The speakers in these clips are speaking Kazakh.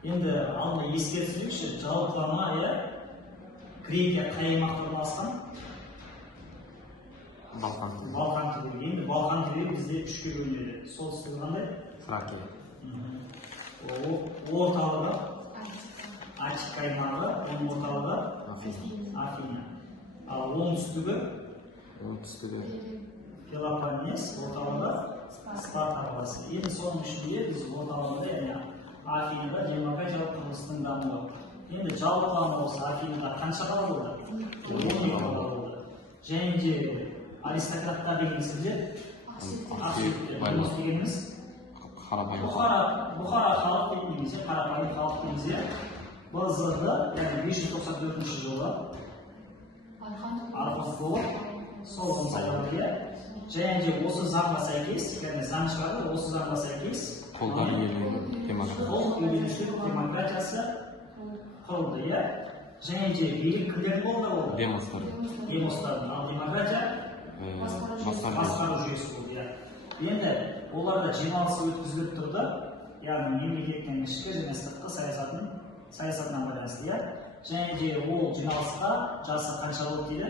Енді алдында ескертсеңізші, жалпылама Грекия қай аймақта орналасқан? Балқан түбегі. Енді Балқан түбегі бізде үшке бөлінеді. Солтүстігі қандай? Фракия. Орталығы Аттика аймағы, оның орталығы Афина. Ал оңтүстігі Пелопоннес, орталығы Спарта қаласы. Енді соның ішінде біз орталығында, яғни Афинада демократиялық құрылыстың дамуы. Енді жалпылама болса Афинада қанша қала болды? 12 қала болды. Және де аристократтар дегенсіздер, Асиеттер дегеніміз Бұхара халық дейміз, қарапайым халық дейміз. БЗ-ді, яғни 594 жылы Архыз болып, сол күн сайланды. Және де осы заңға сәйкес, яғни заң шығарды, осы заңға сәйкес Қолдар иеленушілік демократиясы құрылды. Және де билік кімдердің қолында болды? Демостардың. Ал демократия басқару жүйесі болды. Енді оларда жиналысы өткізіліп тұрды, яғни мемлекеттің ішкі және сыртқы саясатына байланысты. Және де ол жиналысқа жасы қанша болды дейді?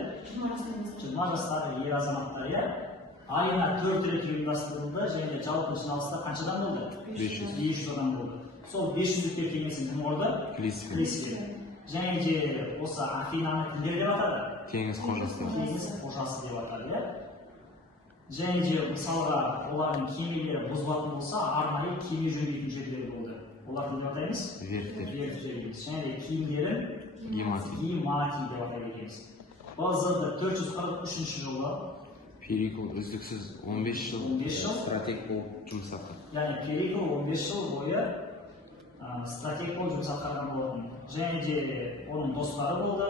20 жастағы ер азаматтар. Айына 4 рет ұйымдастырылды, және жалпы жиналыста қаншадан болды? 500 адам болды. Сол 500-ліктер кеңесін кім құрды? Клисфен. Және де осы Афинаны кімдер деп атады? Теңіз қожасы. Теңіз қожасы деп атады. Және де мысалға олардың кемелері бұзылатын болса, арнайы кеме жөндейтін жерлері болды. Оларды не атаймыз? Верфтер. Және де киімдерін гемати деп атаймыз. БЗ-ді 443 жылы Перикл үздіксіз 15 жыл стратег болып жұмыс атқарды. Яғни Перикл 15 жыл бойы стратег болып жұмыс атқарған болатын. Және де оның достары болды.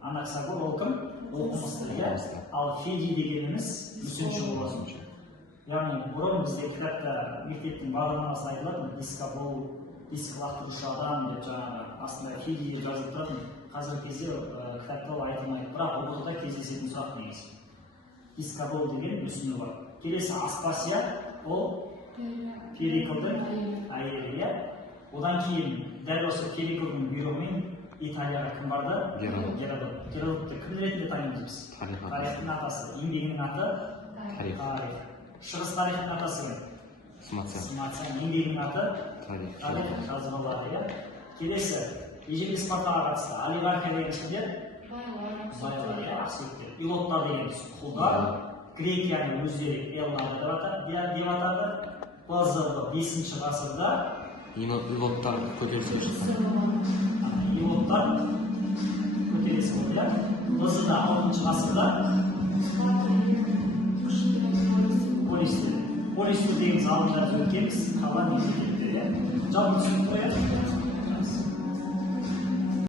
Анаксагор ол кім? Оқымысты. Ал Феди дегеніміз мүсінші болады. Яғни бұрын бізде кітапта мектептің бағдарламасында айтылатын диск лақтырушы адам деп жаңағы астында Феди деп жазылып тұратын. Қазіргі кезде кітапта айтылмайды, бірақ оқуда кездесетін сұрақ негізі. Дискабол деген мүсіні бар. Келесі Аспасия, ол Периклдің әйелі. Одан кейін дәл осы Периклдің бұйрығымен Италияға кім барды? Геродотты кім ретінде танимыз біз? Тарихтың атасы. Еңбегінің аты? Тарих. Шығыс тарихтың атасы кім? Смациан. Еңбегінің аты? Тарих. Жазып алады. Келесі ежелгі Спартаға қатысты олигархия деген кімдер? Байлар, ақсүйектер. Илоттар деген құлдар, Грекияны өздері Эллады деп атады. БЗ-ді 5-ші ғасырда Илоттар көтеріліске шықты. Илоттар көтерілісі болды. БЗ-да 6-ші ғасырда полистер дегеніміз алдында өткенбіз, қала мемлекеттер. Жалпы түсініп қояды.